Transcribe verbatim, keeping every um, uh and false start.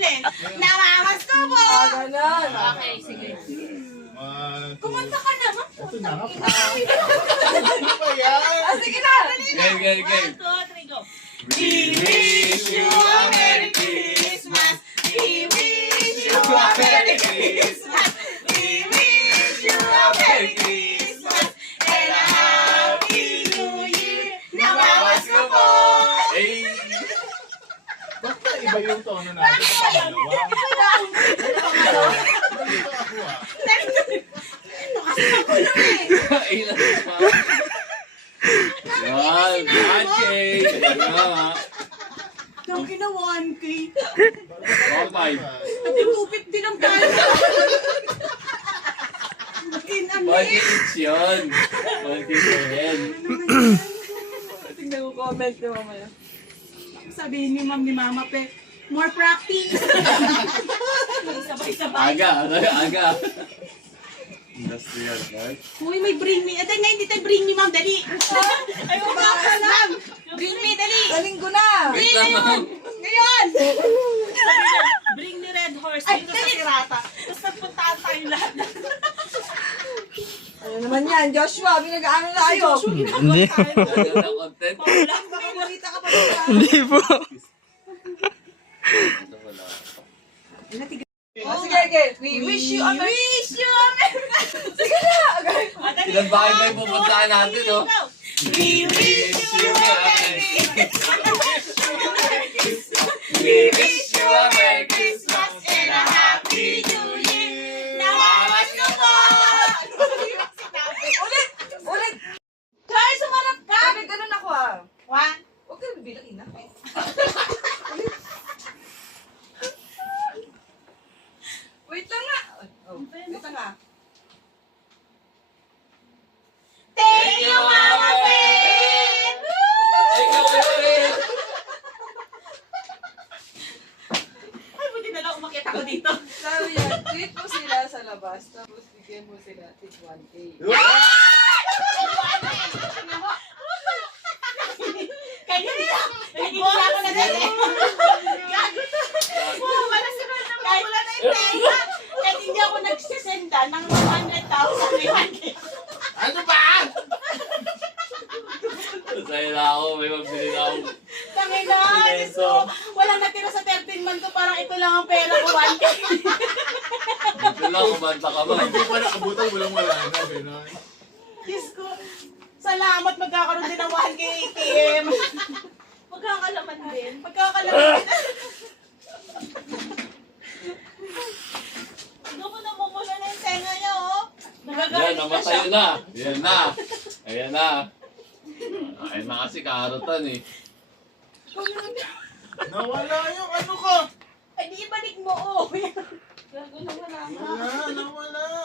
ulit. Nawawas ko po. Ah, ganun. Okay, sige. One, two. Kumanta ka naman. Ito na nga. Ano ba yan? Ah, sige na. Game, game, game. One, two, three, go. We wish you a Merry Christmas. We wish you a Merry Christmas. We wish you a Merry Christmas. And a Happy New Year. Nawawas ko po. Eh, Bakit iba yung tono natin sa pangalawa? Dito ako ah. ilan pa. Yan, handshake. Yan nga. Nang kina one K. Okay. Pati lupit din ang tayo. Makin ano Bakit eh. it's yun? Bakit yun? Tingnan ko comment niyo mamaya. Sabihin ni ma'am ni mama pe, more practice. Sabay-sabay. Aga, aga. Industrial, right? Uy, may bring me. Atay na, hindi tayo bring me, ma'am. Dali. Ay, wag na ka lang. Bring me, dali. Galing ko na. Wait lang, ma'am. Ngayon. Bring me red horse. Ay, dito sa Tirata. Tapos nagpuntaan tayo lahat. Ano naman yan, Joshua? Binag-ano na tayo. Hindi. Ganda ng content. Paulang Baka may malita ka pa dito. Hindi po. Ito wala. Oh, sige, sige. We wish you a Merry wish you a Merry Sige na. Okay. Ilan bahay ba yung pupuntahan natin, oh? We wish you a Merry We wish you a Merry Christmas and a Happy New Year. Nawawas ko po. Ulit. Ulit. Carl, sumarap ka. Sabi, ganun ako ah. One. Huwag ka bibilang ina. Wait lang nga. Oh, wait lang nga. Thank you, Mama Pen! Ikaw, Erin! Ay, buti na lang umakyat ako dito. Sabi niya, treat mo sila sa labas, tapos bigyan mo sila tig one K. Kaya nila, nagigila ako na dito. Gago to. Wow, wala sunod na mawala na yung pera. Kaya hindi ako nagsisenda ng one hundred thousand may one K. Ano ba? Masaya na ako, may mabili na ako. Tangin na, Diyos ko. Walang natira sa thirteen month ko, parang ito lang ang pera ko, one K. Ito lang, kumanta ka ba? Hindi pa nakabutan, walang wala na. Gano'n. Diyos ko. Salamat, magkakaroon din ng one K A T M. Magkakalaman din. Magkakalaman din. Tignan mo na mumula na yung tenga niya, oh. Yan, Nagagalit na namatay siya. na. Yan na. Ayan na. Ayan na kasi kaharutan eh. Nawala yung ano ko. Ay, di ibalik mo, oh. Gago na wala nga. Wala, nawala.